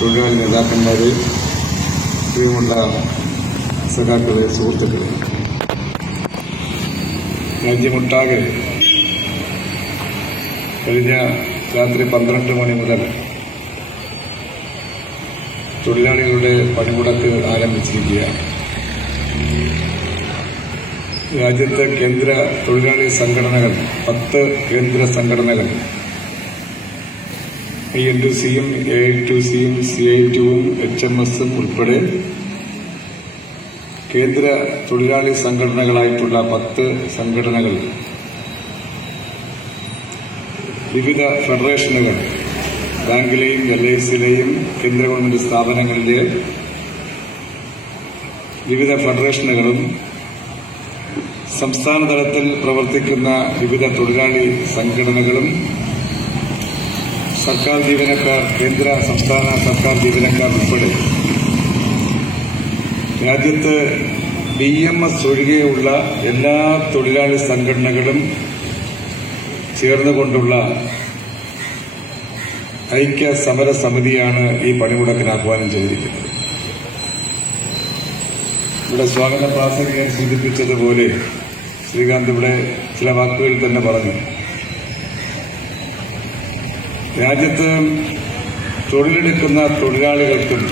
തൊഴിലാളി നേതാക്കന്മാർ പ്രിയമുള്ള സഖാക്കളെ സുഹൃത്തുക്കളെ. രാജ്യമൊട്ടാകെ കഴിഞ്ഞ രാത്രി പന്ത്രണ്ട് മണി മുതൽ തൊഴിലാളികളുടെ പണിമുടക്ക് ആരംഭിച്ചിരിക്കുകയാണ്. രാജ്യത്തെ കേന്ദ്ര തൊഴിലാളി സംഘടനകൾ പത്ത് കേന്ദ്ര സംഘടനകൾ ഐ എൻ ടു സിയും എ ടു സിയും C I TU H M എസും ഉൾപ്പെടെ കേന്ദ്ര തൊഴിലാളി സംഘടനകളായിട്ടുള്ള പത്ത് സംഘടനകൾ വിവിധ ഫെഡറേഷനുകൾ ബാങ്കിലെയും എൽ ഐ സിയിലെയും കേന്ദ്ര ഗവൺമെന്റ് സ്ഥാപനങ്ങളിലെ വിവിധ ഫെഡറേഷനുകളും സംസ്ഥാന തലത്തിൽ പ്രവർത്തിക്കുന്ന വിവിധ തൊഴിലാളി സംഘടനകളും സർക്കാർ ജീവനക്കാർ കേന്ദ്ര സംസ്ഥാന സർക്കാർ ജീവനക്കാർ ഉൾപ്പെടെ. രാജ്യത്ത് ബി എം എസ് ഒഴികെയുള്ള എല്ലാ തൊഴിലാളി സംഘടനകളും ചേർന്നുകൊണ്ടുള്ള ഐക്യ സമര സമിതിയാണ് ഈ പണിമുടക്കിന് ആഹ്വാനം ചെയ്തിരിക്കുന്നത്. ഇവിടെ സ്വാഗത പ്രാസംഗികൻ സൂചിപ്പിച്ചതുപോലെ ശ്രീകാന്ത് ഇവിടെ ചില വാക്കുകൾ തന്നെ പറഞ്ഞു. രാജ്യത്ത് തൊഴിലെടുക്കുന്ന തൊഴിലാളികൾക്കും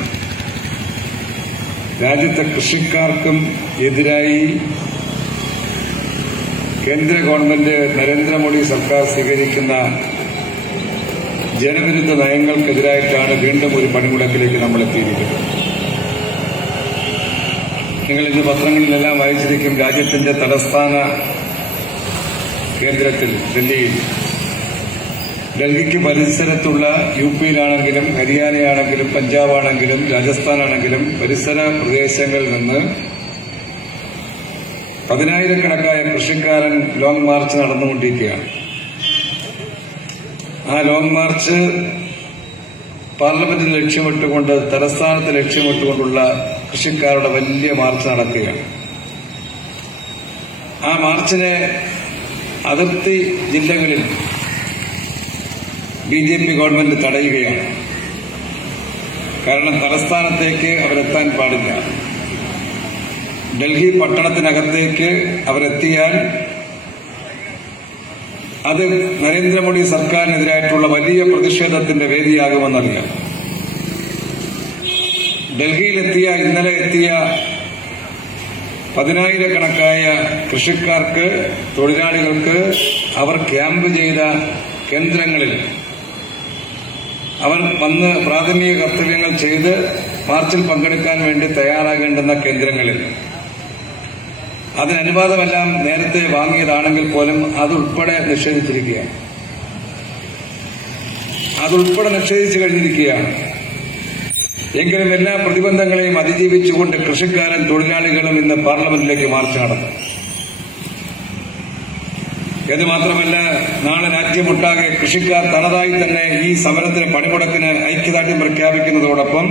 രാജ്യത്തെ കൃഷിക്കാർക്കും എതിരായി കേന്ദ്ര ഗവൺമെന്റ് നരേന്ദ്രമോദി സർക്കാർ സ്വീകരിക്കുന്ന ജനവിരുദ്ധ നയങ്ങൾക്കെതിരായിട്ടാണ് വീണ്ടും ഒരു പണിമുടക്കിലേക്ക് നമ്മൾ എത്തിയിരിക്കുന്നത്. നിങ്ങൾ ഇന്ന് പത്രങ്ങളിലെല്ലാം വായിച്ചിരിക്കും രാജ്യത്തിന്റെ തലസ്ഥാന കേന്ദ്രത്തിൽ ഡൽഹിയിൽ. ഡൽഹിക്ക് പരിസരത്തുള്ള യു പിയിലാണെങ്കിലും ഹരിയാനയാണെങ്കിലും പഞ്ചാബാണെങ്കിലും രാജസ്ഥാനാണെങ്കിലും പരിസര പ്രദേശങ്ങളിൽ നിന്ന് പതിനായിരക്കണക്കായ കൃഷിക്കാരൻ ലോങ് മാർച്ച് നടന്നുകൊണ്ടിരിക്കുകയാണ്. ആ ലോങ് മാർച്ച് പാർലമെന്റിൽ ലക്ഷ്യമിട്ടുകൊണ്ട് തലസ്ഥാനത്ത് ലക്ഷ്യമിട്ടുകൊണ്ടുള്ള കൃഷിക്കാരുടെ വലിയ മാർച്ച് നടക്കുകയാണ്. ആ മാർച്ചിനെ അതിർത്തി ജില്ലകളിൽ ബി ജെ പി ഗവൺമെന്റ് തടയുകയാണ്. കാരണം തലസ്ഥാനത്തേക്ക് അവരെത്താൻ പാടില്ല. ഡൽഹി പട്ടണത്തിനകത്തേക്ക് അവരെത്തിയാൽ അത് നരേന്ദ്രമോദി സർക്കാരിനെതിരായിട്ടുള്ള വലിയ പ്രതിഷേധത്തിന്റെ വേദിയാകുമെന്നറിയാം. ഡൽഹിയിലെത്തിയ ഇന്നലെ എത്തിയ പതിനായിരക്കണക്കായ കൃഷിക്കാർക്ക് തൊഴിലാളികൾക്ക് അവർ ക്യാമ്പ് ചെയ്ത കേന്ദ്രങ്ങളിൽ അവർ വന്ന് പ്രാഥമിക കർത്തവ്യങ്ങൾ ചെയ്ത് മാർച്ചിൽ പങ്കെടുക്കാൻ വേണ്ടി തയ്യാറാകേണ്ടുന്ന കേന്ദ്രങ്ങളിൽ. അതിനനുവാദമെല്ലാം നേരത്തെ വാങ്ങിയതാണെങ്കിൽ പോലും അതുൾപ്പെടെ നിഷേധിച്ചിരിക്കുകയാണ്. അതുൾപ്പെടെ നിഷേധിച്ചു കഴിഞ്ഞിരിക്കുകയാണ്. എങ്കിലും എല്ലാ പ്രതിബന്ധങ്ങളെയും അതിജീവിച്ചുകൊണ്ട് കൃഷിക്കാരൻ തൊഴിലാളികളും ഇന്ന് പാർലമെന്റിലേക്ക് മാർച്ച് നടന്നു. ഇത് മാത്രമല്ല നാളെ രാജ്യമൊട്ടാകെ കൃഷിക്കാർ തനതായി തന്നെ ഈ സമരത്തിന് പണിമുടക്കിന് ഐക്യദാർഢ്യം പ്രഖ്യാപിക്കുന്നതോടൊപ്പം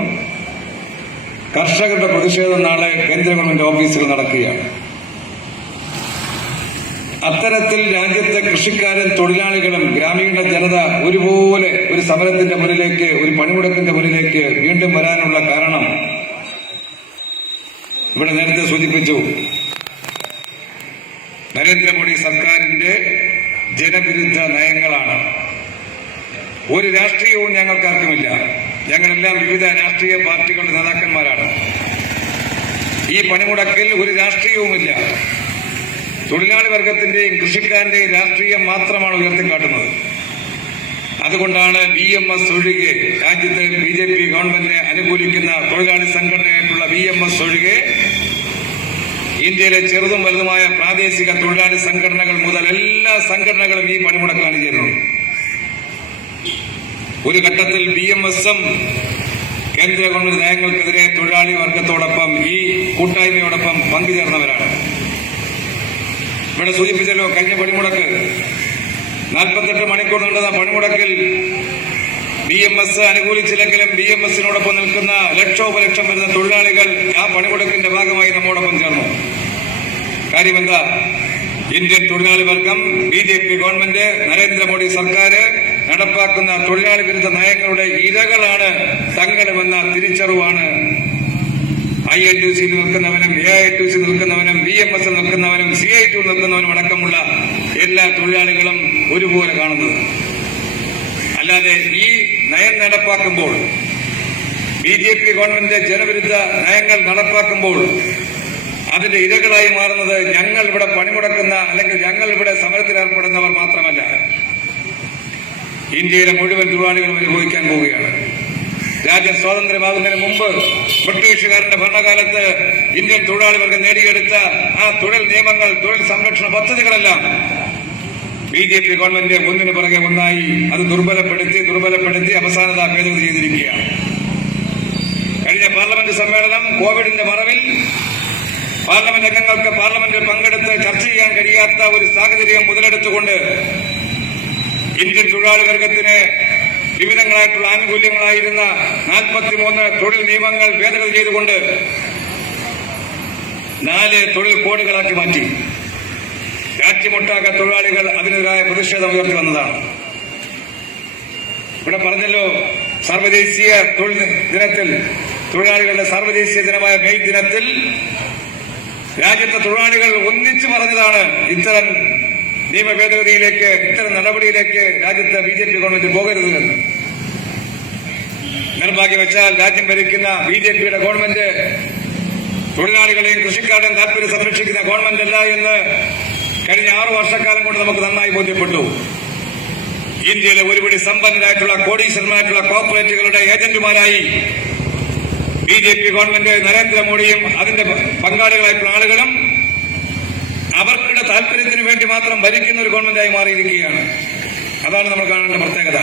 കർഷകരുടെ പ്രതിഷേധം നാളെ കേന്ദ്ര ഗവൺമെന്റ് ഓഫീസിൽ നടക്കുകയാണ്. അത്തരത്തിൽ രാജ്യത്തെ കൃഷിക്കാരും തൊഴിലാളികളും ഗ്രാമീണ ജനത ഒരുപോലെ ഒരു സമരത്തിന്റെ മുന്നിലേക്ക് ഒരു പണിമുടക്കിന്റെ മുന്നിലേക്ക് വീണ്ടും വരാനുള്ള കാരണം ഇവിടെ നേരത്തെ സൂചിപ്പിച്ചു. നരേന്ദ്രമോദി സർക്കാരിന്റെ ജനവിരുദ്ധ നയങ്ങളാണ്. ഒരു രാഷ്ട്രീയവും ഞങ്ങൾക്കാർക്കുമില്ല. ഞങ്ങളെല്ലാം വിവിധ രാഷ്ട്രീയ പാർട്ടികളുടെ നേതാക്കന്മാരാണ്. ഈ പണിമുടക്കിൽ ഒരു രാഷ്ട്രീയവുമില്ല. തൊഴിലാളി വർഗത്തിന്റെയും കൃഷിക്കാരന്റെയും രാഷ്ട്രീയം മാത്രമാണ് ഉയർത്തിക്കാട്ടുന്നത് അതുകൊണ്ടാണ് ബി എം എസ് ഒഴികെ രാജ്യത്തെ ബി ജെ പി ഗവൺമെന്റിനെ അനുകൂലിക്കുന്ന തൊഴിലാളി സംഘടനയായിട്ടുള്ള ബി എം എസ് ഒഴികെ ഇന്ത്യയിലെ ചെറുതും വലുതുമായ പ്രാദേശിക തൊഴിലാളി സംഘടനകൾ മുതൽ എല്ലാ സംഘടനകളും ഈ പണിമുടക്കാണ് അണിചേരുന്നുണ്ട് ഒരു ഘട്ടത്തിൽ ബി എം എസ് എം കേന്ദ്ര ഗവൺമെന്റ് നയങ്ങൾക്കെതിരെ തൊഴിലാളി വർഗത്തോടൊപ്പം ഈ കൂട്ടായ്മയോടൊപ്പം പങ്കുചേർന്നവരാണ്. ഇവിടെ സൂചിപ്പിച്ചല്ലോ കഴിഞ്ഞ പണിമുടക്ക്. നാൽപ്പത്തെട്ട് മണിക്കൂർ നീണ്ടുന്ന പണിമുടക്കിൽ ബി എം എസ് അനുകൂലിച്ചില്ലെങ്കിലും ബി എം എസിനോടൊപ്പം നിൽക്കുന്ന ലക്ഷോപലക്ഷം വരുന്ന തൊഴിലാളികൾ ആ പണിമുടക്കിന്റെ ഭാഗമായി നമ്മോടൊപ്പം ചേർന്നു. കാര്യമെന്താ? ഇന്ത്യൻ തൊഴിലാളി വർഗം B J P government Narendra Modi സർക്കാർ നടപ്പാക്കുന്ന തൊഴിലാളി വിരുദ്ധ നയങ്ങളുടെ ഇരകളാണ് തങ്ങളുമെന്ന തിരിച്ചറിവാണ്. ഐ എൻ ടി സിയിൽ നിൽക്കുന്നവനും എ ഐ ടി സി നിൽക്കുന്നവനും ബി എം എസ് നിൽക്കുന്നവനും സി ഐ ടി നിൽക്കുന്നവനും അടക്കമുള്ള എല്ലാ തൊഴിലാളികളും ഒരുപോലെ കാണുന്നത്. അല്ലാതെ ഈ നയം നടപ്പാക്കുമ്പോൾ ബി ജെ പി ഗവൺമെന്റിന്റെ ജനവിരുദ്ധ നയങ്ങൾ നടപ്പാക്കുമ്പോൾ അതിന്റെ ഇരകളായി മാറുന്നത് ഞങ്ങൾ ഇവിടെ പണിമുടക്കുന്ന അല്ലെങ്കിൽ ഞങ്ങൾ ഇവിടെ സമരത്തിൽ ഏർപ്പെടുന്നവർ മാത്രമല്ല ഇന്ത്യയിലെ മുഴുവൻ തൊഴിലാളികളും അനുഭവിക്കാൻ പോവുകയാണ്. രാജ്യം സ്വാതന്ത്ര്യമാകുന്നതിന് മുമ്പ് ബ്രിട്ടീഷുകാരുടെ ഭരണകാലത്ത് ഇന്ത്യൻ തൊഴിലാളികൾക്ക് നേടിയെടുത്ത ആ തൊഴിൽ നിയമങ്ങൾ തൊഴിൽ സംരക്ഷണ പദ്ധതികളെല്ലാം ബി ജെ പി ഗവൺമെന്റ് ഒന്നിനു പുറകെ ഒന്നായി അത് ദുർബലപ്പെടുത്തി ദുർബലപ്പെടുത്തി അവസാനത ഭേദഗതി ചെയ്തിരിക്കുകയാണ് കഴിഞ്ഞ പാർലമെന്റ് സമ്മേളനം കോവിഡിന്റെ മറവിൽ പാർലമെന്റ് അംഗങ്ങൾക്ക് പാർലമെന്റിൽ പങ്കെടുത്ത് ചർച്ച ചെയ്യാൻ കഴിയാത്ത ഒരു സാഹചര്യം മുതലെടുത്തുകൊണ്ട് ഇന്ത്യൻ തൊഴിലാളി വർഗത്തിന് വിവിധങ്ങളായിട്ടുള്ള ആനുകൂല്യങ്ങളായിരുന്ന നാൽപ്പത്തിമൂന്ന് തൊഴിൽ നിയമങ്ങൾ ഭേദഗതി ചെയ്തുകൊണ്ട് നാല് തൊഴിൽ കോഡുകളാക്കി മാറ്റി. രാജ്യമൊട്ടാകെ തൊഴിലാളികൾ അതിനെതിരായ പ്രതിഷേധം ഉയർത്തി വന്നതാണ്. ഇവിടെ പറഞ്ഞല്ലോ സർവദേശീയ തൊഴിൽ ദിനത്തിൽ തൊഴിലാളികളുടെ സർവദേശീയ ദിനമായ മെയ് ദിനത്തിൽ രാജ്യത്തെ തൊഴിലാളികൾ ഒന്നിച്ചു പറഞ്ഞതാണ് ഇത്തരം നിയമ ഭേദഗതിയിലേക്ക് ഇത്തരം നടപടിയിലേക്ക് രാജ്യത്തെ ബി ജെ പി ഗവൺമെന്റ് പോകരുത് എന്ന്. നിർഭാഗ്യവശാൽ രാജ്യം ഭരിക്കുന്ന ബി ജെ പിയുടെ ഗവൺമെന്റ് തൊഴിലാളികളെയും കൃഷിക്കാരുടെയും താല്പര്യം സംരക്ഷിക്കുന്ന ഗവൺമെന്റ് അല്ല എന്ന് കഴിഞ്ഞ ആറു വർഷക്കാലം കൊണ്ട് നമുക്ക് നന്നായി ബോധ്യപ്പെട്ടു. ഇന്ത്യയിലെ ഒരുപടി സമ്പന്നരായിട്ടുള്ള കോടീശ്വരന്മാരായിട്ടുള്ള കോർപ്പറേറ്റുകളുടെ ഏജന്റുമാരായി ബി ജെ പി ഗവൺമെന്റ് നരേന്ദ്രമോദിയും അതിന്റെ പങ്കാളികളായിട്ടുള്ള ആളുകളും അവർക്കുടെ താല്പര്യത്തിന് വേണ്ടി മാത്രം ഭരിക്കുന്ന ഒരു ഗവൺമെന്റായി മാറിയിരിക്കുകയാണ്. അതാണ് നമ്മൾ കാണേണ്ട പ്രത്യേകത.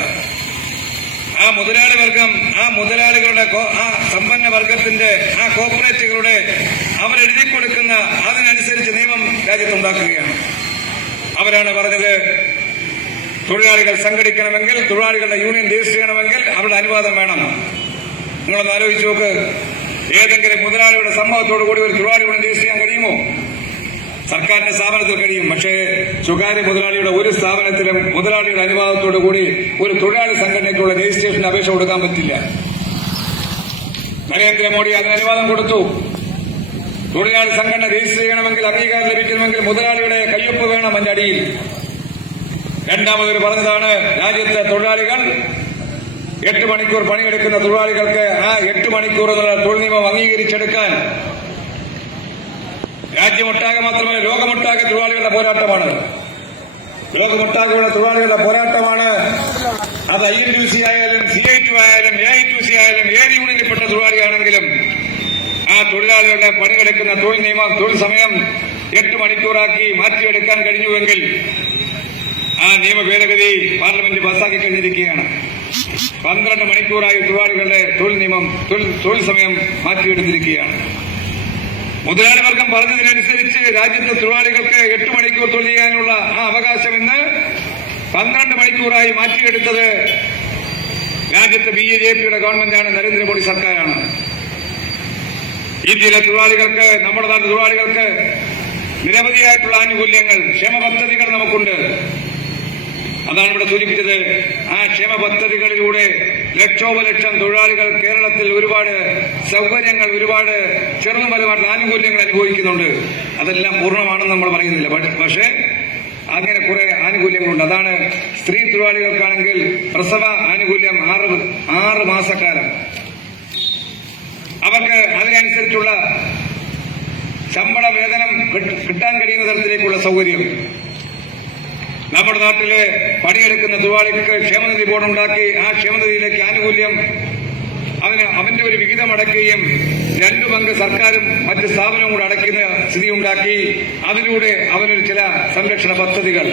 ആ മുതലാളി വർഗം ആ മുതലാളികളുടെ ആ സമ്പന്ന വർഗത്തിന്റെ ആ കോർപ്പറേറ്റുകളുടെ അവരെഴുതി കൊടുക്കുന്ന അതിനനുസരിച്ച് നിയമം രാജ്യത്തുണ്ടാക്കുകയാണ്. അവരാണ് പറഞ്ഞത് തൊഴിലാളികൾ സംഘടിക്കണമെങ്കിൽ തൊഴിലാളികളുടെ യൂണിയൻ രജിസ്റ്റർ ചെയ്യണമെങ്കിൽ അവരുടെ അനുവാദം വേണം. നിങ്ങളൊന്ന് ആലോചിച്ച് നോക്ക് ഏതെങ്കിലും മുതലാളിയുടെ സമ്മതത്തോടു കൂടി ഒരു തൊഴിലാളി യൂണിയൻ രജിസ്റ്റർ ചെയ്യാൻ കഴിയുമോ? സർക്കാരിന്റെ സ്ഥാപനത്തിൽ കഴിയും. പക്ഷേ സ്വകാര്യ മുതലാളിയുടെ ഒരു സ്ഥാപനത്തിലും മുതലാളിയുടെ അനുവാദത്തോടു കൂടി ഒരു തൊഴിലാളി സംഘടനയ്ക്കുള്ള രജിസ്ട്രേഷൻ അപേക്ഷ കൊടുക്കാൻ പറ്റില്ല. നരേന്ദ്രമോദി അതിന് അനുവാദം കൊടുത്തു. തൊഴിലാളി സംഘടന രജിസ്റ്റർ ചെയ്യണമെങ്കിൽ അംഗീകാരം ലഭിക്കണമെങ്കിൽ മുതലാളിയുടെ കയ്യൊപ്പ് വേണം അതിന്റെ അടിയിൽ. രണ്ടാമതൊരു പറഞ്ഞതാണ് രാജ്യത്തെ തൊഴിലാളികൾ എട്ട് മണിക്കൂർ പണിയെടുക്കുന്ന തൊഴിലാളികൾക്ക് ആ എട്ട് മണിക്കൂർ എന്നുള്ള തൊഴിൽ നിയമം അംഗീകരിച്ചെടുക്കാൻ രാജ്യമൊട്ടാകെ മാത്രമല്ല ലോകമൊട്ടാകെ തൊഴിലാളികളുടെ പോരാട്ടമാണ്. ലോകമൊട്ടാകെയുള്ള തൊഴിലാളികളുടെ പോരാട്ടമാണ്. അത് ഐ എൻ ടി സി ആയാലും സി ഐ ടി ആയാലും എ ഐ ടി സി ആയാലും ഏത് യൂണിയനിൽപ്പെട്ട തൊഴിലാളിയാണെങ്കിലും ആ തൊഴിലാളികളുടെ പണിയെടുക്കുന്ന തൊഴിൽ നിയമം തൊഴിൽ സമയം എട്ട് മണിക്കൂറാക്കി മാറ്റിയെടുക്കാൻ കഴിഞ്ഞുവെങ്കിൽ ആ നിയമ ഭേദഗതി പാർലമെന്റ് പാസ്സാക്കി കഴിഞ്ഞിരിക്കുകയാണ്. പന്ത്രണ്ട് മണിക്കൂറായി തൊഴിലാളികളുടെ തൊഴിൽ നിയമം തൊഴിൽ തൊഴിൽ സമയം മാറ്റിയെടുത്തിരിക്കുകയാണ്. മുതലാളി വർഗം പറഞ്ഞതിനനുസരിച്ച് രാജ്യത്തെ തൊഴിലാളികൾക്ക് എട്ട് മണിക്കൂർ തൊഴിൽ ചെയ്യാനുള്ള ആ അവകാശം ഇന്ന് പന്ത്രണ്ട് മണിക്കൂറായി മാറ്റിയെടുത്തത് രാജ്യത്തെ ബി ജെ പിയുടെ ഗവൺമെന്റാണ് നരേന്ദ്രമോദി സർക്കാരാണ്. ഇന്ത്യയിലെ തൊഴിലാളികൾക്ക് നമ്മുടെ നാട്ടിലെ തൊഴിലാളികൾക്ക് നിരവധിയായിട്ടുള്ള ആനുകൂല്യങ്ങൾ ക്ഷേമ പദ്ധതികൾ നമുക്കുണ്ട്. അതാണ് ഇവിടെ സൂചിപ്പിച്ചത്. ആ ക്ഷേമ പദ്ധതികളിലൂടെ ലക്ഷോപലക്ഷം തൊഴിലാളികൾ കേരളത്തിൽ ഒരുപാട് സൗകര്യങ്ങൾ ഒരുപാട് ചെറുതും വലുതായിട്ടുള്ള ആനുകൂല്യങ്ങൾ അനുഭവിക്കുന്നുണ്ട്. അതെല്ലാം പൂർണമാണെന്ന് നമ്മൾ പറയുന്നില്ല. പക്ഷേ അങ്ങനെ കുറെ ആനുകൂല്യങ്ങളുണ്ട്. അതാണ് സ്ത്രീ തൊഴിലാളികൾക്കാണെങ്കിൽ പ്രസവ ആനുകൂല്യം ആറ് ആറ് മാസക്കാലം. അവർക്ക് അതിനനുസരിച്ചുള്ള ശമ്പള വേതനം കിട്ടാൻ കഴിയുന്ന തരത്തിലേക്കുള്ള സൗകര്യം. നമ്മുടെ നാട്ടിലെ പണിയെടുക്കുന്ന തൊഴിലാളികൾക്ക് ക്ഷേമനിധി ബോർഡ് ഉണ്ടാക്കി ആ ക്ഷേമനിധിയിലേക്ക് ആനുകൂല്യം. അതിന് അവന്റെ ഒരു വിഹിതം അടയ്ക്കുകയും രണ്ടു പങ്ക് സർക്കാരും മറ്റ് സ്ഥാപനവും കൂടെ അടയ്ക്കുന്ന സ്ഥിതി ഉണ്ടാക്കി അതിലൂടെ അവനൊരു ചില സംരക്ഷണ പദ്ധതികൾ.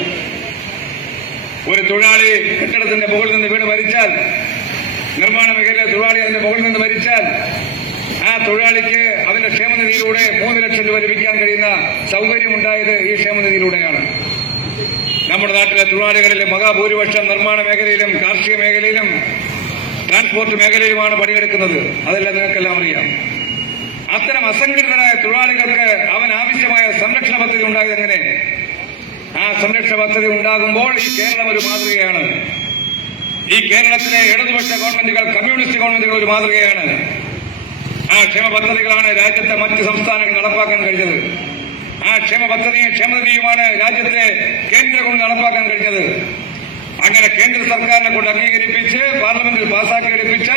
ഒരു തൊഴിലാളി കെട്ടിടത്തിന്റെ മുകളിൽ നിന്ന് വീണ് മരിച്ചാൽ നിർമ്മാണ മേഖലയിലെ തൊഴിലാളി അതിന്റെ മുകളിൽ നിന്ന് മരിച്ചാൽ ആ തൊഴിലാളിക്ക് അതിന്റെ ക്ഷേമനിധിയിലൂടെ മൂന്ന് ലക്ഷം രൂപ ലഭിക്കാൻ കഴിയുന്ന സൗകര്യം ഉണ്ടായത് ഈ ക്ഷേമനിധിയിലൂടെയാണ്. നമ്മുടെ നാട്ടിലെ തൊഴിലാളികളിലെ മഹാഭൂരിപക്ഷം നിർമ്മാണ മേഖലയിലും കാർഷിക മേഖലയിലും ട്രാൻസ്പോർട്ട് മേഖലയിലുമാണ് പണിയെടുക്കുന്നത്. അതെല്ലാം നിങ്ങൾക്കെല്ലാം അറിയാം. അത്തരം അസംഘടിതരായ തൊഴിലാളികൾക്ക് അവൻ ആവശ്യമായ സംരക്ഷണ പദ്ധതി ഉണ്ടായത് എങ്ങനെ? ആ സംരക്ഷണ പദ്ധതി ഉണ്ടാകുമ്പോൾ ഈ കേരളം ഒരു മാതൃകയാണ്. ഈ കേരളത്തിലെ ഇടതുപക്ഷ ഗവൺമെന്റുകൾ കമ്മ്യൂണിസ്റ്റ് ഗവൺമെന്റുകൾ ഒരു മാതൃകയാണ്. ആ ക്ഷേമ പദ്ധതികളാണ് രാജ്യത്തെ മറ്റ് സംസ്ഥാനങ്ങൾ നടപ്പാക്കാൻ കഴിഞ്ഞത്. ആ ക്ഷേമ പദ്ധതിയും ക്ഷേമനിധിയുമാണ് രാജ്യത്തെ കേന്ദ്ര കൊണ്ട് നടപ്പാക്കാൻ കഴിഞ്ഞത്. അങ്ങനെ കേന്ദ്ര സർക്കാരിനെ കൊണ്ട് അംഗീകരിപ്പിച്ച് പാർലമെന്റിൽ പാസാക്കി എടുപ്പിച്ച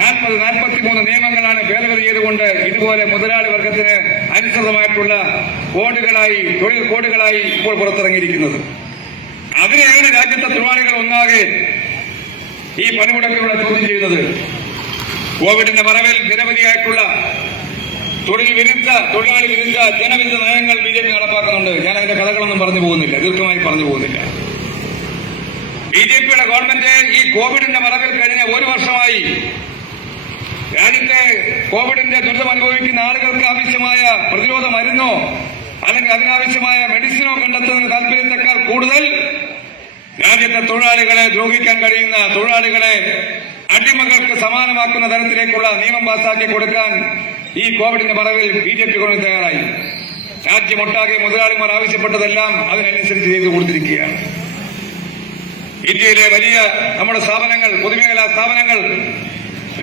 നാൽപ്പത് നാൽപ്പത്തിമൂന്ന് നിയമങ്ങളാണ് ഭേദഗതി ചെയ്തുകൊണ്ട് ഇതുപോലെ മുതലാളി വർഗത്തിന് അനുസൃതമായിട്ടുള്ള കോഡുകളായി തൊഴിൽ കോഡുകളായി ഇപ്പോൾ പുറത്തിറങ്ങിയിരിക്കുന്നത്. അതിനെയാണ് രാജ്യത്തെ തൊഴിലാളികൾ ഒന്നാകെ ഈ പണിമുടക്കിലൂടെ ചോദ്യം ചെയ്യുന്നത്. കോവിഡിന്റെ മറവിൽ നിരവധിയായിട്ടുള്ള തൊഴിൽ വിരുദ്ധ തൊഴിലാളി വിരുദ്ധ ജനവിരുദ്ധ നയങ്ങൾ ബി ജെ പി നടപ്പാക്കുന്നുണ്ട്. ഞാൻ അതിന്റെ കഥകളൊന്നും പറഞ്ഞു പോകുന്നില്ല. ദീർഘമായി പറഞ്ഞു പോകുന്നില്ല. ബി ജെ പിയുടെ ഗവൺമെന്റ് ഈ കോവിഡിന്റെ മറവിൽ കഴിഞ്ഞ ഒരു വർഷമായി രാജ്യത്തെ കോവിഡിന്റെ ദുരിതം അനുഭവിക്കുന്ന ആളുകൾക്ക് ആവശ്യമായ പ്രതിരോധ മരുന്നോ അല്ലെങ്കിൽ അതിനാവശ്യമായ മെഡിസിനോ കണ്ടെത്തുന്ന താല്പര്യത്തെക്കാൾ കൂടുതൽ രാജ്യത്തെ തൊഴിലാളികളെ ദ്രോഹിക്കാൻ കഴിയുന്ന തൊഴിലാളികളെ അടിമകൾക്ക് സമാനമാക്കുന്ന തരത്തിലേക്കുള്ള നിയമം പാസാക്കി കൊടുക്കാൻ ഈ കോവിഡിന്റെ മറവിൽ ബി ജെ പി ഗവൺമെന്റ് തയ്യാറായി. രാജ്യമൊട്ടാകെ മുതലാളിമാർ ആവശ്യപ്പെട്ടതെല്ലാം അതിനനുസരിച്ച് ചെയ്തു കൊടുത്തിരിക്കുകയാണ്. ഇന്ത്യയിലെ വലിയ നമ്മുടെ സ്ഥാപനങ്ങൾ പൊതുമേഖലാ സ്ഥാപനങ്ങൾ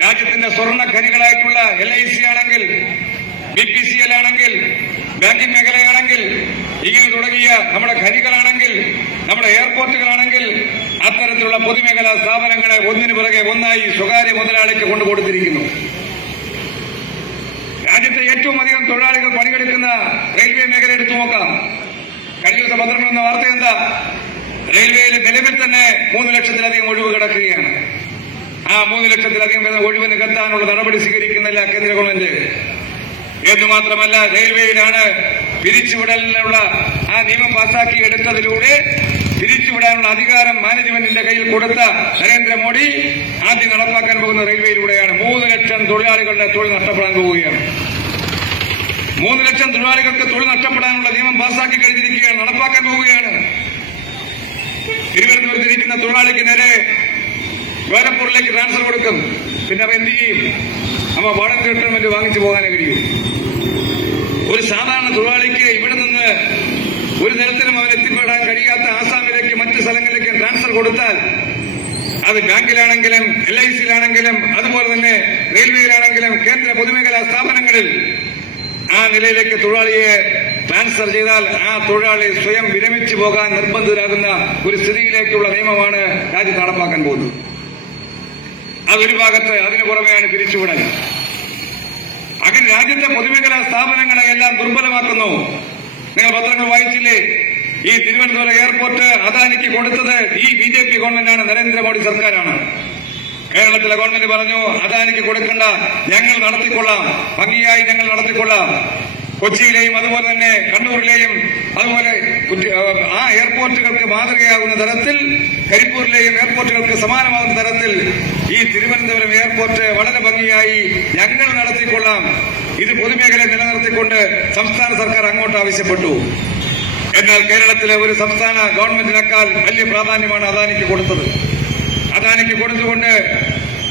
രാജ്യത്തിന്റെ സ്വർണ ഖനികളായിട്ടുള്ള എൽ ഐ സി ആണെങ്കിൽ ബി പി സി എൽ ആണെങ്കിൽ ബാങ്കിംഗ് മേഖലയാണെങ്കിൽ ഇങ്ങനെ തുടങ്ങിയ നമ്മുടെ ഖനികളാണെങ്കിൽ നമ്മുടെ എയർപോർട്ടുകളാണെങ്കിൽ അത്തരത്തിലുള്ള പൊതുമേഖലാ സ്ഥാപനങ്ങളെ ഒന്നിനു പുറകെ ഒന്നായി സ്വകാര്യ മുതലാളിക്ക് കൊണ്ടുകൊടുത്തിരിക്കുന്നു രാജ്യത്തെ ഏറ്റവും അധികം തൊഴിലാളികൾ പണിയെടുക്കുന്ന റെയിൽവേ മേഖല എടുത്തു നോക്കാം. കഴിഞ്ഞ ദിവസം പത്രം വന്ന വാർത്ത എന്താ? റെയിൽവേയിൽ നിലവിൽ തന്നെ മൂന്ന് ലക്ഷത്തിലധികം ഒഴിവ് കിടക്കുകയാണ്. ആ മൂന്ന് ലക്ഷത്തിലധികം പേരെ ഒഴിവ് നികത്താനുള്ള നടപടി സ്വീകരിക്കുന്നില്ല കേന്ദ്ര ഗവൺമെന്റ്. എന്ന് മാത്രമല്ല റെയിൽവേയിലാണ് പിരിച്ചുവിടലിനുള്ള ആ നിയമം പാസാക്കി എടുത്തതിലൂടെ പിരിച്ചുവിടാനുള്ള അധികാരം മാനേജ്മെന്റിന്റെ കയ്യിൽ കൊടുത്ത നരേന്ദ്രമോദി ആദ്യം നടപ്പാക്കാൻ പോകുന്ന റെയിൽവേയിലൂടെയാണ്. മൂന്ന് ലക്ഷം തൊഴിലാളികളുടെ തൊഴിൽ നഷ്ടപ്പെടാൻ പോവുകയാണ്. മൂന്ന് ലക്ഷം തൊഴിലാളികൾക്ക് തൊഴിൽ നഷ്ടപ്പെടാനുള്ള നിയമം പാസാക്കി കഴിഞ്ഞിരിക്കുകയാണ് നടപ്പാക്കാൻ പോവുകയാണ്. തിരുവനന്തപുരത്ത് ഇരിക്കുന്ന തൊഴിലാളിക്ക് നേരെ ഗോരഖ്പൂരിലേക്ക് ട്രാൻസ്ഫർ കൊടുക്കും. പിന്നെ അവ എന്ത് ചെയ്യും? അമ്മ വാടക റിട്ടയർമെന്റ് വാങ്ങിച്ചു പോകാനേ കഴിയും. ഒരു സാധാരണ തൊഴിലാളിക്ക് ഇവിടെ നിന്ന് ഒരു തരത്തിലും അവൻ എത്തിപ്പെടാൻ കഴിയാത്ത ആസാമിലേക്ക് മറ്റു സ്ഥലങ്ങളിലേക്ക് ട്രാൻസ്ഫർ കൊടുത്താൽ അത് ബാങ്കിലാണെങ്കിലും എൽ ഐ സിയിലാണെങ്കിലും അതുപോലെ തന്നെ റെയിൽവേയിലാണെങ്കിലും കേന്ദ്ര പൊതുമേഖലാ സ്ഥാപനങ്ങളിൽ ആ നിലയിലേക്ക് തൊഴിലാളിയെ ട്രാൻസ്ഫർ ചെയ്താൽ ആ തൊഴിലാളി സ്വയം വിരമിച്ചു പോകാൻ നിർബന്ധിതരാകുന്ന ഒരു സ്ഥിതിയിലേക്കുള്ള നിയമമാണ് രാജ്യത്ത് നടപ്പാക്കാൻ പോകുന്നത്. അതൊരു ഭാഗത്ത് അതിനു പുറമെയാണ് പിരിച്ചുവിടൽ. അങ്ങനെ രാജ്യത്തെ പൊതുമേഖലാ സ്ഥാപനങ്ങളെ എല്ലാം ദുർബലമാക്കുന്നു. നിങ്ങൾ പത്രങ്ങൾ വായിച്ചില്ലേ? ഈ തിരുവനന്തപുരം എയർപോർട്ട് അദാനിക്ക് കൊടുത്തത് ഈ ബി ജെ പി ഗവൺമെന്റാണ് നരേന്ദ്രമോദി സർക്കാരാണ്. കേരളത്തിലെ ഗവൺമെന്റ് പറഞ്ഞു അദാനിക്ക് കൊടുക്കണ്ട. ഞങ്ങൾ നടത്തിക്കൊള്ളാം. ഭംഗിയായി ഞങ്ങൾ നടത്തിക്കൊള്ളാം. കൊച്ചിയിലെയും അതുപോലെ തന്നെ കണ്ണൂരിലെയും അതുപോലെ ആ എയർപോർട്ടുകൾക്ക് മാതൃകയാകുന്ന തരത്തിൽ കരിപ്പൂരിലെയും എയർപോർട്ടുകൾക്ക് സമാനമാകുന്ന തരത്തിൽ ഈ തിരുവനന്തപുരം എയർപോർട്ട് വളരെ ഭംഗിയായി ഞങ്ങൾ നടത്തിക്കൊള്ളാം. ഇത് പൊതുമേഖലയെ നിലനിർത്തിക്കൊണ്ട് സംസ്ഥാന സർക്കാർ അങ്ങോട്ട് ആവശ്യപ്പെട്ടു. എന്നാൽ കേരളത്തിലെ ഒരു സംസ്ഥാന ഗവൺമെന്റിനേക്കാൾ വലിയ പ്രാധാന്യമാണ് അദാനിക്ക് കൊടുത്തത്. അദാനിക്ക് കൊടുത്തുകൊണ്ട്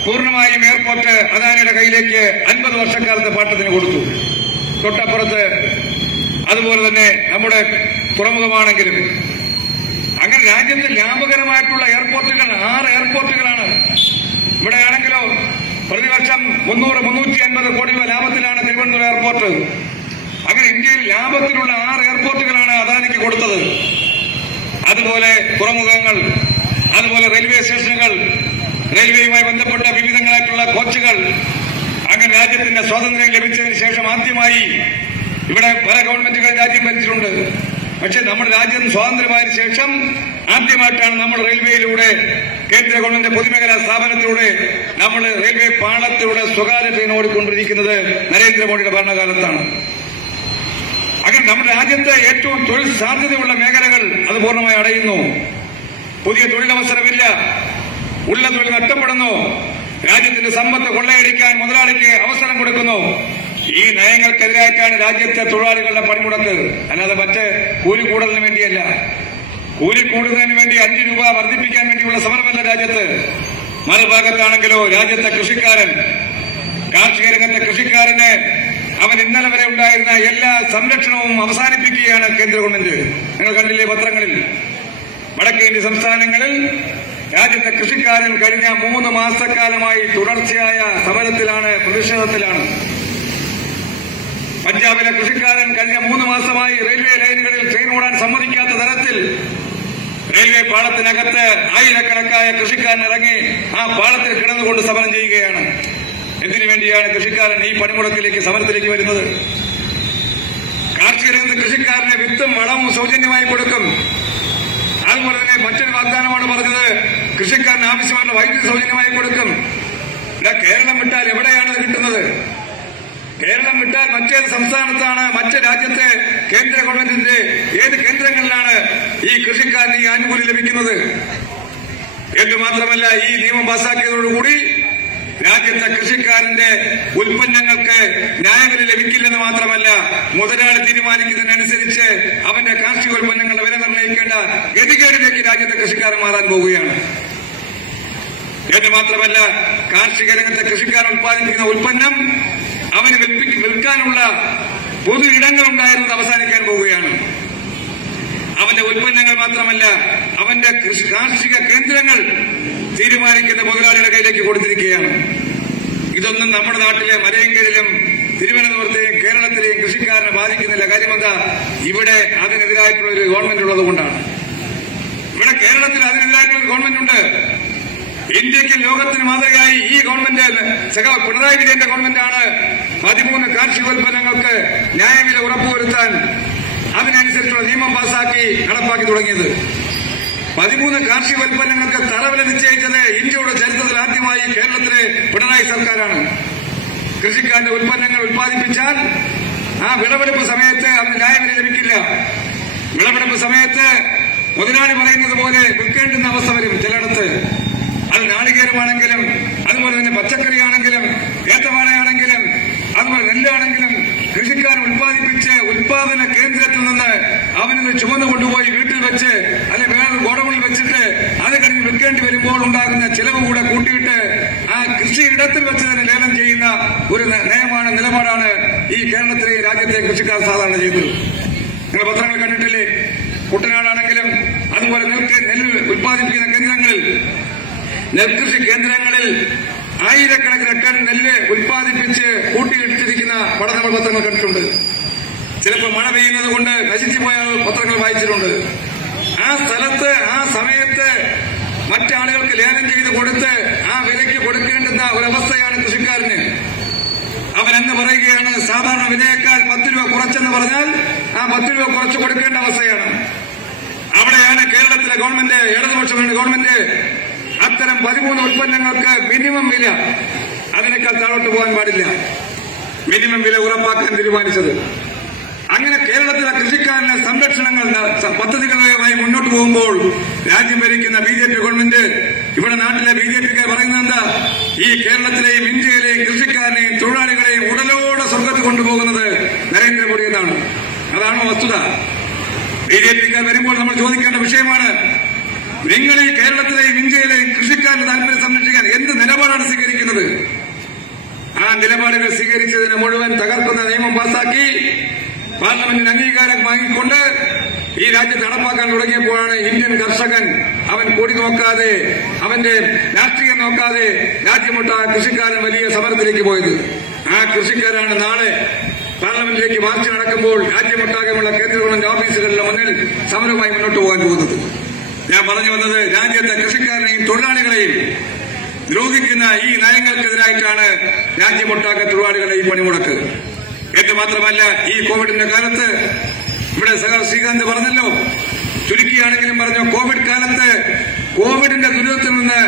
പൂർണമായും എയർപോർട്ട് അദാനിയുടെ കയ്യിലേക്ക് അൻപത് വർഷക്കാലത്തെ പാട്ടത്തിന് കൊടുത്തു. തൊട്ടപ്പുറത്ത് അതുപോലെ തന്നെ നമ്മുടെ തുറമുഖമാണെങ്കിലും അങ്ങനെ രാജ്യത്ത് ലാഭകരമായിട്ടുള്ള എയർപോർട്ടുകൾ ആറ് എയർപോർട്ടുകളാണ്. ഇവിടെയാണെങ്കിലോ പ്രതിവർഷം മുന്നൂറ് മുന്നൂറ്റി അൻപത് കോടി രൂപ ലാഭത്തിലാണ് തിരുവനന്തപുരം എയർപോർട്ട്. അങ്ങനെ ഇന്ത്യയിൽ ലാഭത്തിലുള്ള ആറ് എയർപോർട്ടുകളാണ് അദാനിക്ക് കൊടുത്തത്. അതുപോലെ തുറമുഖങ്ങൾ അതുപോലെ റെയിൽവേ സ്റ്റേഷനുകൾ റെയിൽവേയുമായി ബന്ധപ്പെട്ട വിവിധങ്ങളായിട്ടുള്ള കോച്ചുകൾ അങ്ങനെ രാജ്യത്തിന്റെ സ്വാതന്ത്ര്യം ലഭിച്ചതിന് ശേഷം ആദ്യമായി ഇവിടെ പല ഗവൺമെന്റുകൾ രാജ്യം ഭരിച്ചിട്ടുണ്ട്. പക്ഷെ നമ്മുടെ രാജ്യം സ്വാതന്ത്ര്യമായതിനു ശേഷം ആദ്യമായിട്ടാണ് നമ്മൾ റെയിൽവേയിലൂടെ കേന്ദ്ര ഗവൺമെന്റ് പൊതുമേഖലാ സ്ഥാപനത്തിലൂടെ നമ്മൾ റെയിൽവേ പാളത്തിലൂടെ സ്വകാര്യ ട്രെയിൻ ഓടിക്കൊണ്ടിരിക്കുന്നത് നരേന്ദ്രമോദിയുടെ ഭരണകാലത്താണ്. അങ്ങനെ നമ്മുടെ രാജ്യത്തെ ഏറ്റവും തൊഴിൽ സാധ്യതയുള്ള മേഖലകൾ അത് പൂർണമായി അടയുന്നു. പുതിയ തൊഴിലവസരമില്ല. ഉള്ള തൊഴിൽ നഷ്ടപ്പെടുന്നു. രാജ്യത്തിന്റെ സമ്പത്ത് കൊള്ളയടിക്കാൻ മുതലാളിക്ക് അവസരം കൊടുക്കുന്നു. ഈ നയങ്ങൾക്കെതിരായിട്ടാണ് രാജ്യത്തെ തൊഴിലാളികളുടെ പണിമുടക്ക്. അല്ലാതെ മറ്റ് കൂലി കൂടുന്നതിന് വേണ്ടിയല്ല. കൂലി കൂടുന്നതിന് വേണ്ടി അഞ്ച് രൂപ വർദ്ധിപ്പിക്കാൻ വേണ്ടിയുള്ള സമരമല്ല രാജ്യത്ത്. മറുഭാഗത്താണെങ്കിലോ രാജ്യത്തെ കൃഷിക്കാരൻ കാർഷിക രംഗത്തെ കൃഷിക്കാരന് അവൻ ഇന്നലെ വരെ ഉണ്ടായിരുന്ന എല്ലാ സംരക്ഷണവും അവസാനിപ്പിക്കുകയാണ് കേന്ദ്ര ഗവൺമെന്റ്. നിങ്ങൾ കണ്ടില്ലേ പത്രങ്ങളിൽ? വടക്കേന്ത്യ സംസ്ഥാനങ്ങളിൽ രാജ്യത്തെ കൃഷിക്കാരൻ കഴിഞ്ഞ മൂന്ന് മാസക്കാലമായി തുടർച്ചയായ സമരത്തിലാണ് പ്രതിഷേധത്തിലാണ്. പഞ്ചാബിലെ കൃഷിക്കാരൻ കഴിഞ്ഞ മൂന്ന് മാസമായി റെയിൽവേ ലൈനുകളിൽ ട്രെയിൻ ഓടാൻ സമ്മതിക്കാത്ത തരത്തിൽ റെയിൽവേ പാളത്തിനകത്ത് ആയിരക്കണക്കായ കൃഷിക്കാരൻ ഇറങ്ങി ആ പാളത്തിൽ കിടന്നുകൊണ്ട് സമരം ചെയ്യുകയാണ്. എന്തിനു വേണ്ടിയാണ് കൃഷിക്കാരൻ ഈ പണിമുടക്കിലേക്ക് സമരത്തിലേക്ക് വരുന്നത്? കാർഷിക രംഗത്ത് കൃഷിക്കാരന് വിത്തും വളവും സൗജന്യമായി കൊടുക്കും. അതുപോലെ തന്നെ മറ്റൊരു വാഗ്ദാനമാണ് പറഞ്ഞത് കൃഷിക്കാരന് ആവശ്യമായ വൈദ്യുതി സൗജന്യമായി കൊടുക്കും. ഇവിടെ കേരളം വിട്ടാൽ എവിടെയാണ് കിട്ടുന്നത്? കേരളം വിട്ടാൽ മറ്റേത് സംസ്ഥാനത്താണ് മറ്റ് രാജ്യത്തെ കേന്ദ്ര ഗവൺമെന്റിന്റെ ഏത് കേന്ദ്രങ്ങളിലാണ് ഈ കൃഷിക്കാരന് ഈ ആനുകൂല്യം ലഭിക്കുന്നത്? എന്ന് മാത്രമല്ല ഈ നിയമം പാസാക്കിയതോടുകൂടി രാജ്യത്തെ കൃഷിക്കാരന്റെ ഉൽപ്പന്നങ്ങൾക്ക് ന്യായവില ലഭിക്കില്ലെന്ന് മാത്രമല്ല മുതലാളി തീരുമാനിക്കുന്നതിനനുസരിച്ച് അവന്റെ കാർഷിക ഉൽപ്പന്നങ്ങളുടെ വില നിർണയിക്കേണ്ട ഗതികേടിലേക്ക് രാജ്യത്തെ കൃഷിക്കാരൻ മാറാൻ പോവുകയാണ്. എന്ന് മാത്രമല്ല കാർഷിക രംഗത്തെ കൃഷിക്കാരൻ ഉൽപ്പാദിപ്പിക്കുന്ന ഉൽപ്പന്നം അവന് വിൽക്കാനുള്ള പൊതു ഇടങ്ങൾ ഉണ്ടായിരുന്നത് അവസാനിക്കാൻ പോവുകയാണ്. ഉൽപ്പന്നങ്ങൾ മാത്രമല്ല അവന്റെ കാർഷിക കേന്ദ്രങ്ങൾ തീരുമാനിക്കുന്ന മുതലാളിയുടെ കയ്യിലേക്ക് കൊടുത്തിരിക്കുകയാണ്. ഇതൊന്നും നമ്മുടെ നാട്ടിലെ മലയങ്കലിലും തിരുവനന്തപുരത്തെയും കേരളത്തിലെയും കൃഷിക്കാരനെ ബാധിക്കുന്നില്ല. കാര്യമെന്താ ഇവിടെ അതിനെതിരായിട്ടുള്ള ഒരു ഗവൺമെന്റ് ഉള്ളത് കൊണ്ടാണ്. ഇവിടെ കേരളത്തിൽ അതിനെതിരായിട്ടുള്ള ഒരു ഗവൺമെന്റ് ഉണ്ട്. ഇന്ത്യയ്ക്ക് ലോകത്തിന് മാതൃകയായി ഈ ഗവൺമെന്റ് സഖാ പിണറായി വിജയന്റെ ഗവൺമെന്റാണ്. പതിമൂന്ന് കാർഷികോൽപ്പന്നങ്ങൾക്ക് ന്യായവില ഉറപ്പുവരുത്താൻ അതിനനുസരിച്ചുള്ള നിയമം പാസാക്കി നടപ്പാക്കി തുടങ്ങിയത്. പതിമൂന്ന് കാർഷിക ഉൽപ്പന്നങ്ങൾക്ക് തറവില നിശ്ചയിച്ചത് ഇന്ത്യയുടെ ചരിത്രത്തിൽ ആദ്യമായി കേരളത്തിലെ പിണറായി സർക്കാരാണ്. കൃഷിക്കാരന്റെ ഉൽപ്പന്നങ്ങൾ ഉൽപ്പാദിപ്പിച്ചാൽ ആ വിളവെടുപ്പ് സമയത്ത് അന്ന് ന്യായവില ലഭിക്കില്ല. വിളവെടുപ്പ് സമയത്ത് മുതലാളി പറയുന്നത് പോലെ വിൽക്കേണ്ടുന്ന അവസ്ഥ വരും ചിലയിടത്ത്. അത് നാളികേരമാണെങ്കിലും അതുപോലെ തന്നെ പച്ചക്കറിയാണെങ്കിലും ഏത്തവാഴയാണെങ്കിലും അതുപോലെ നെല്ലാണെങ്കിലും കൃഷിക്കാർ ഉൽപ്പാദിപ്പിച്ച് ഉൽപാദന കേന്ദ്രത്തിൽ നിന്ന് അവന് ചുമന്നു കൊണ്ടുപോയി വീട്ടിൽ വെച്ച് അല്ലെ വേറെ ഗോഡൌണിൽ വെച്ചിട്ട് അത് കഴിഞ്ഞ് വിൽക്കേണ്ടി വരുമ്പോൾ ഉണ്ടാകുന്ന ചിലവ് കൂടെ കൂട്ടിയിട്ട് ആ കൃഷിയിടത്തിൽ വെച്ച് തന്നെ ലേലം ചെയ്യുന്ന ഒരു നയമാണ് നിലപാടാണ് ഈ കേരളത്തിലെ രാജ്യത്തെ കൃഷിക്കാർ സാധാരണ ചെയ്യുന്നത്. നിങ്ങൾ പത്രങ്ങൾ കണ്ടിട്ടില്ലേ? കുട്ടനാടാണെങ്കിലും അതുപോലെ നെൽക്ക് നെല്ല് ഉത്പാദിപ്പിക്കുന്ന കേന്ദ്രങ്ങളിൽ നെൽകൃഷി കേന്ദ്രങ്ങളിൽ ആയിരക്കണക്കിന് ടൺ നെല്ല് ഉൽപ്പാദിപ്പിച്ച് കൂട്ടിയിട്ടിരിക്കുന്ന പടം നമ്മൾ പത്രങ്ങൾ കണ്ടിട്ടുണ്ട്. ചിലപ്പോൾ മഴ പെയ്യുന്നത് കൊണ്ട് നശിച്ചു പോയ പത്രങ്ങൾ വായിച്ചിട്ടുണ്ട്. ആ സ്ഥലത്ത് ആ സമയത്ത് മറ്റാളുകൾക്ക് ലേലം ചെയ്ത് കൊടുത്ത് ആ വിലയ്ക്ക് കൊടുക്കേണ്ടുന്ന ഒരവസ്ഥയാണ് കൃഷിക്കാരന്. അവൻ എന്ന് പറയുകയാണ് സാധാരണ വിലയേക്കാൾ പത്ത് രൂപ കുറച്ചെന്ന് പറഞ്ഞാൽ ആ പത്ത് രൂപ കുറച്ച് കൊടുക്കേണ്ട അവസ്ഥയാണ്. അവിടെയാണ് കേരളത്തിലെ ഗവൺമെന്റ് ഇടതുപക്ഷമാണ് ഗവൺമെന്റ് അത്തരം പതിമൂന്ന് ഉൽപ്പന്നങ്ങൾക്ക് മിനിമം വില. അതിനേക്കാൾ താഴോട്ട് പോകാൻ പാടില്ല. മിനിമം വില ഉറപ്പാക്കാൻ തീരുമാനിച്ചത്. അങ്ങനെ കേരളത്തിലെ കൃഷിക്കാരന് സംരക്ഷണങ്ങൾ പദ്ധതികളുമായി മുന്നോട്ട് പോകുമ്പോൾ രാജ്യം ഭരിക്കുന്ന ബി ജെ പി ഗവൺമെന്റ് ഇവിടെ നാട്ടിലെ ബി ജെ പിക്കാർ പറയുന്നത് എന്താ? ഈ കേരളത്തിലെയും ഇന്ത്യയിലെയും കൃഷിക്കാരനെയും തൊഴിലാളികളെയും ഉടലോടെ സ്വർഗത്ത് കൊണ്ടുപോകുന്നത് നരേന്ദ്രമോദി എന്നാണ്. അതാണ് വസ്തുത? ബി ജെ പിക്കാർ വരുമ്പോൾ നമ്മൾ ചോദിക്കേണ്ട വിഷയമാണ് നിങ്ങൾ ഈ കേരളത്തിലെയും ഇന്ത്യയിലെയും കൃഷിക്കാരുടെ താല്പര്യം സംരക്ഷിക്കാൻ എന്ത് നിലപാടാണ് സ്വീകരിക്കുന്നത്? ആ നിലപാടുകൾ സ്വീകരിച്ചതിന് മുഴുവൻ തകർക്കുന്ന നിയമം പാസാക്കി പാർലമെന്റിന് അംഗീകാരം വാങ്ങിക്കൊണ്ട് ഈ രാജ്യത്ത് നടപ്പാക്കാൻ തുടങ്ങിയപ്പോഴാണ് ഇന്ത്യൻ കർഷകൻ അവൻ കൂടി നോക്കാതെ അവന്റെ രാഷ്ട്രീയം നോക്കാതെ രാജ്യമൊട്ട കൃഷിക്കാരൻ വലിയ സമരത്തിലേക്ക് പോയത്. ആ കൃഷിക്കാരാണ് നാളെ പാർലമെന്റിലേക്ക് മാർച്ച് നടക്കുമ്പോൾ രാജ്യമൊട്ടാകെയുള്ള കേന്ദ്ര ഗവൺമെന്റ് ഓഫീസുകളുടെ മുന്നിൽ സമരവുമായി മുന്നോട്ട് പോകാൻ പോകുന്നത്. ഞാൻ പറഞ്ഞു വന്നത് രാജ്യത്തെ കൃഷിക്കാരനെയും തൊഴിലാളികളെയും ദ്രോഹിക്കുന്ന ഈ നയങ്ങൾക്കെതിരായിട്ടാണ് രാജ്യമൊട്ടാകെ തൊഴിലാളികളുടെ ഈ പണിമുടക്ക്. എന്ന് മാത്രമല്ല ഈ കോവിഡിന്റെ കാലത്ത് ഇവിടെ സഹ ശ്രീകാന്ത് പറഞ്ഞല്ലോ ചുരുക്കിയാണെങ്കിലും പറഞ്ഞു കോവിഡ് കാലത്ത് കോവിഡിന്റെ ദുരിതത്തിൽ നിന്ന്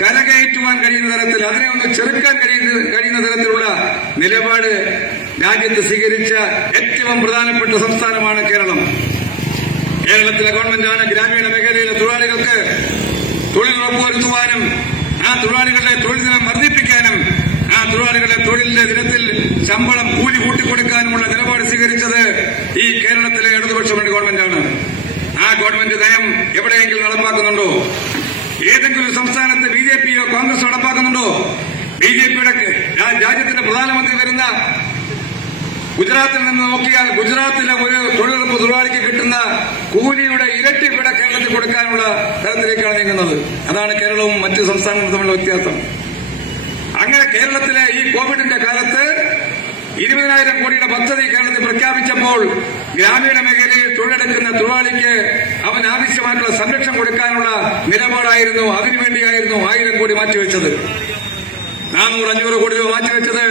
കരകയറ്റുവാൻ കഴിയുന്ന തരത്തിൽ അതിനെ ഒന്ന് ചെറുക്കാൻ കഴിയുന്ന കഴിയുന്ന തരത്തിലുള്ള നിലപാട് രാജ്യത്ത് സ്വീകരിച്ച ഏറ്റവും പ്രധാനപ്പെട്ട സംസ്ഥാനമാണ് കേരളം. കേരളത്തിലെ ഗവൺമെന്റാണ് ഗ്രാമീണ മേഖലയിലെ തൊഴിലാളികൾക്ക് തൊഴിൽ ഉറപ്പുവരുത്തുവാനും ആ തൊഴിലാളികളുടെ തൊഴിൽ ദിനം വർദ്ധിപ്പിക്കാനും ആ തൊഴിലാളികളുടെ തൊഴിലിന്റെ ദിനത്തിൽ ശമ്പളം കൂലി കൂട്ടിക്കൊടുക്കാനുമുള്ള നിലപാട് സ്വീകരിച്ചത് ഈ കേരളത്തിലെ ഇടതുപക്ഷ ഗവൺമെന്റാണ്. ആ ഗവൺമെന്റ് നയം എവിടെയെങ്കിലും നടപ്പാക്കുന്നുണ്ടോ? ഏതെങ്കിലും സംസ്ഥാനത്ത് ബി ജെ പിയോ കോൺഗ്രസ് നടപ്പാക്കുന്നുണ്ടോ? ബി ജെ പിയുടെ രാജ്യത്തിന്റെ പ്രധാനമന്ത്രി വരുന്ന ഗുജറാത്തിൽ നിന്ന് നോക്കിയാൽ ഗുജറാത്തിലെ ഒരു തൊഴിലുറപ്പ് തൊഴിലാളിക്ക് കിട്ടുന്ന കൂലിയുടെ ഇരട്ടി വിട കേരളത്തിൽ കൊടുക്കാനുള്ള തരത്തിലേക്കാണ് നീങ്ങുന്നത്. അതാണ് കേരളവും മറ്റ് സംസ്ഥാനങ്ങളും തമ്മിലുള്ള വ്യത്യാസം. അങ്ങനെ കേരളത്തിലെ ഈ കോവിഡിന്റെ കാലത്ത് ഇരുപതിനായിരം കോടിയുടെ പദ്ധതി കേരളത്തിൽ പ്രഖ്യാപിച്ചപ്പോൾ ഗ്രാമീണ മേഖലയിൽ തൊഴിലെടുക്കുന്ന തൊഴിലാളിക്ക് അവൻ ആവശ്യമായിട്ടുള്ള സംരക്ഷണം കൊടുക്കാനുള്ള നിലപാടായിരുന്നു. അതിനുവേണ്ടിയായിരുന്നു ആയിരം കോടി മാറ്റിവെച്ചത്. നാനൂറ് അഞ്ഞൂറ് കോടി രൂപ മാറ്റിവെച്ചത്.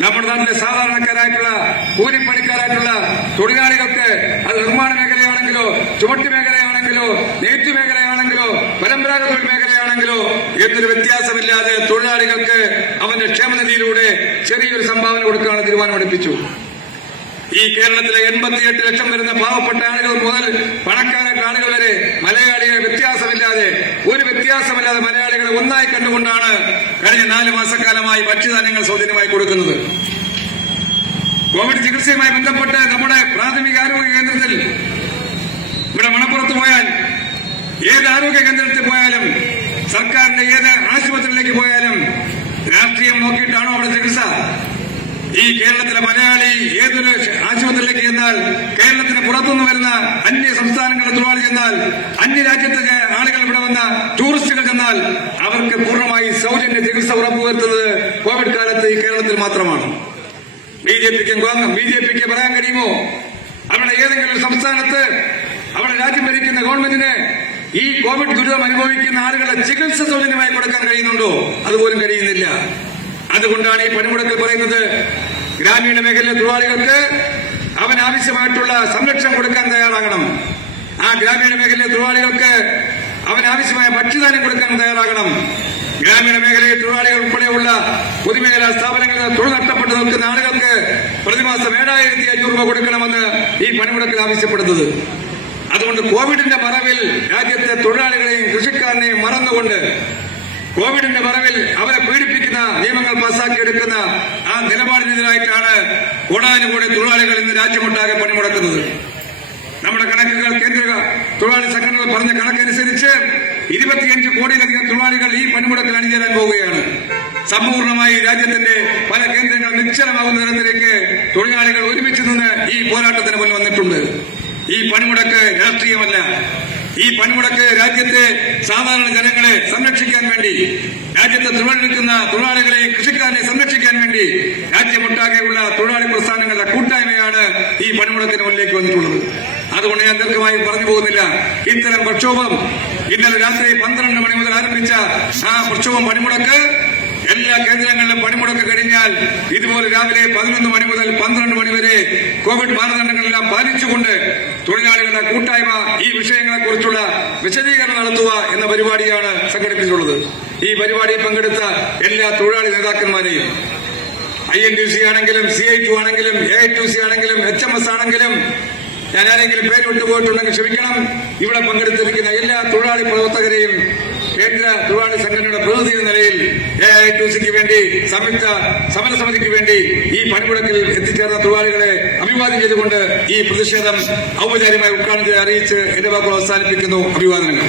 നമ്മുടെ നാട്ടിലെ സാധാരണക്കാരായിട്ടുള്ള കൂലിപ്പണിക്കാരായിട്ടുള്ള തൊഴിലാളികൾക്ക് അത് നിർമ്മാണ മേഖലയാണെങ്കിലോ ചുമട്ട് മേഖലയാണെങ്കിലോ നെയ്ത്ത് മേഖലയാണെങ്കിലോ പരമ്പരാഗത തൊഴിൽ മേഖലയാണെങ്കിലോ എന്നൊരു വ്യത്യാസമില്ലാതെ തൊഴിലാളികൾക്ക് അവന്റെ ക്ഷേമനിധിയിലൂടെ ചെറിയൊരു സംഭാവന കൊടുക്കാനുള്ള തീരുമാനമെടുപ്പിച്ചു ഈ കേരളത്തിലെ എൺപത്തിയെട്ട് ലക്ഷം വരുന്ന പാവപ്പെട്ട ആളുകൾ മുതൽ പണക്കാരെ ആളുകൾ വരെ മലയാളിയെ വ്യത്യാസമില്ലാതെ ഒരു വ്യത്യാസമില്ലാതെ മലയാളികളെ ഒന്നായി കണ്ടുകൊണ്ടാണ് കഴിഞ്ഞ നാല് മാസക്കാലമായി ഭക്ഷ്യധാന്യങ്ങൾ സൗജന്യമായി കൊടുക്കുന്നത്. കോവിഡ് ചികിത്സയുമായി ബന്ധപ്പെട്ട് നമ്മുടെ പ്രാഥമിക ആരോഗ്യ കേന്ദ്രത്തിൽ ഇവിടെ മണപ്പുറത്ത് പോയാൽ ഏത് ആരോഗ്യ കേന്ദ്രത്തിൽ പോയാലും സർക്കാരിന്റെ ഏത് ആശുപത്രിയിലേക്ക് പോയാലും രാഷ്ട്രീയം നോക്കിയിട്ടാണോ അവിടെ ചികിത്സ. ഈ കേരളത്തിലെ മലയാളി ഏതൊരു ആശുപത്രിയിലേക്ക് ചെന്നാൽ കേരളത്തിന് പുറത്തുനിന്ന് വരുന്ന അന്യ സംസ്ഥാനങ്ങളുടെ തൊഴിലാളി ചെന്നാൽ അന്യ രാജ്യത്തെ ആളുകൾ ഇവിടെ വന്ന ടൂറിസ്റ്റുകൾ ചെന്നാൽ അവർക്ക് പൂർണമായി സൗജന്യ ചികിത്സ ഉറപ്പുവരുത്തുന്നത് കോവിഡ് കാലത്ത് ഈ കേരളത്തിൽ മാത്രമാണ്. ബി ജെ പിക്ക് ബി ജെ പിക്ക് പറയാൻ കഴിയുമോ? അവിടെ ഏതെങ്കിലും സംസ്ഥാനത്ത് അവിടെ രാജ്യം ഭരിക്കുന്ന ഗവൺമെന്റിന് ഈ കോവിഡ് ദുരിതം അനുഭവിക്കുന്ന ആളുകളെ ചികിത്സ സൗജന്യമായി കൊടുക്കാൻ കഴിയുന്നുണ്ടോ? അതുപോലും കഴിയുന്നില്ല. അതുകൊണ്ടാണ് ഈ പണിമുടക്കിൽ പറയുന്നത്. ഗ്രാമീണ മേഖലയിലെ തൊഴിലാളികൾക്ക് അവൻ ആവശ്യമായിട്ടുള്ള സംരക്ഷണം കൊടുക്കാൻ തയ്യാറാകണം. ആ ഗ്രാമീണ മേഖലയിലെ തൊഴിലാളികൾക്ക് അവൻ ആവശ്യമായ ഭക്ഷ്യധാന്യം കൊടുക്കാൻ തയ്യാറാകണം. ഗ്രാമീണ മേഖലയിലെ തൊഴിലാളികൾ ഉൾപ്പെടെയുള്ള പൊതുമേഖലാ സ്ഥാപനങ്ങളിൽ തൊഴിൽ നഷ്ടപ്പെട്ടു നിൽക്കുന്ന ആളുകൾക്ക് പ്രതിമാസം ഏഴായിരത്തി അഞ്ഞൂറ് രൂപ കൊടുക്കണമെന്ന് ഈ പണിമുടക്കിൽ ആവശ്യപ്പെടുന്നത്. അതുകൊണ്ട് കോവിഡിന്റെ മറവിൽ രാജ്യത്തെ തൊഴിലാളികളെയും കൃഷിക്കാരനെയും മറന്നുകൊണ്ട് കോവിഡിന്റെ മറവിൽ അവരെ പീഡിപ്പിക്കുന്ന നിയമങ്ങൾ പാസാക്കിയെടുക്കുന്ന ആ നിലപാടിനെതിരായിട്ടാണ് കോടാനുകൂടി തൊഴിലാളികൾ ഇന്ന് രാജ്യമൊട്ടാകെ പണിമുടക്കുന്നത്. നമ്മുടെ കണക്കുകൾ കേന്ദ്ര തൊഴിലാളി സംഘടനകൾ പറഞ്ഞ കണക്കനുസരിച്ച് ഇരുപത്തിയഞ്ച് കോടിയിലധികം തൊഴിലാളികൾ ഈ പണിമുടക്കിൽ അണിചേരാൻ പോവുകയാണ്. സമ്പൂർണമായി രാജ്യത്തിന്റെ പല കേന്ദ്രങ്ങൾ നിശ്ചലമാകുന്ന തരത്തിലേക്ക് തൊഴിലാളികൾ ഒരുമിച്ച് നിന്ന് ഈ പോരാട്ടത്തിന് മുന്നിൽ വന്നിട്ടുണ്ട്. ഈ പണിമുടക്ക് രാഷ്ട്രീയമല്ല. ഈ പണിമുടക്ക് രാജ്യത്തെ സാധാരണ ജനങ്ങളെ സംരക്ഷിക്കാൻ വേണ്ടി രാജ്യത്തെ തൊഴിലെടുക്കുന്ന തൊഴിലാളികളെ കൃഷിക്കാരനെ സംരക്ഷിക്കാൻ വേണ്ടി രാജ്യമൊട്ടാകെയുള്ള തൊഴിലാളി പ്രസ്ഥാനങ്ങളുടെ കൂട്ടായ്മയാണ് ഈ പണിമുടക്കിന് മുന്നിലേക്ക് വന്നിട്ടുള്ളത്. അതുകൊണ്ട് ഞാൻ ദീർഘമായി പറഞ്ഞു പോകുന്നില്ല. ഇത്തരം പ്രക്ഷോഭം ഇന്നലെ രാത്രി പന്ത്രണ്ട് മണി മുതൽ ആരംഭിച്ച ആ പ്രക്ഷോഭം പണിമുടക്ക് എല്ലാ കേന്ദ്രങ്ങളിലും പണിമുടക്ക് കഴിഞ്ഞാൽ ഇതുപോലെ രാവിലെ പതിനൊന്ന് മണി മുതൽ പന്ത്രണ്ട് മണി വരെ കോവിഡ് മാനദണ്ഡങ്ങളെല്ലാം പാലിച്ചുകൊണ്ട് തൊഴിലാളികളുടെ കൂട്ടായ്മ ഈ വിഷയങ്ങളെക്കുറിച്ചുള്ള വിശദീകരണം നടത്തുക എന്ന പരിപാടിയാണ് സംഘടിപ്പിച്ചിട്ടുള്ളത്. ഈ പരിപാടിയിൽ പങ്കെടുത്ത എല്ലാ തൊഴിലാളി നേതാക്കന്മാരെയും ഐ എൻ ടി സി ആണെങ്കിലും സി ഐ ടു ആണെങ്കിലും എ ഐ ടു സി ആണെങ്കിലും എച്ച് എം എസ് ആണെങ്കിലും ഞാൻ ആരെങ്കിലും പേര് വിട്ടുപോയിട്ടുണ്ടെങ്കിൽ ക്ഷമിക്കണം. ഇവിടെ പങ്കെടുത്തിരിക്കുന്ന എല്ലാ തൊഴിലാളി പ്രവർത്തകരെയും കേന്ദ്ര തൊഴിലാളി സംഘടനയുടെ പ്രതിനിധി എന്ന നിലയിൽ എ ഐ ടു സിക്ക് വേണ്ടി സംയുക്ത സമരസമിതിക്ക് വേണ്ടി ഈ പണിമുടക്കിൽ എത്തിച്ചേർന്ന തൊഴിലാളികളെ അഭിവാദ്യം ചെയ്തുകൊണ്ട് ഈ പ്രതിഷേധം ഔപചാരികമായി ഉദ്ഘാടനം അറിയിച്ച് എന്റെ വാക്കുകൾ അവസാനിപ്പിക്കുന്നു. അഭിവാദനങ്ങൾ.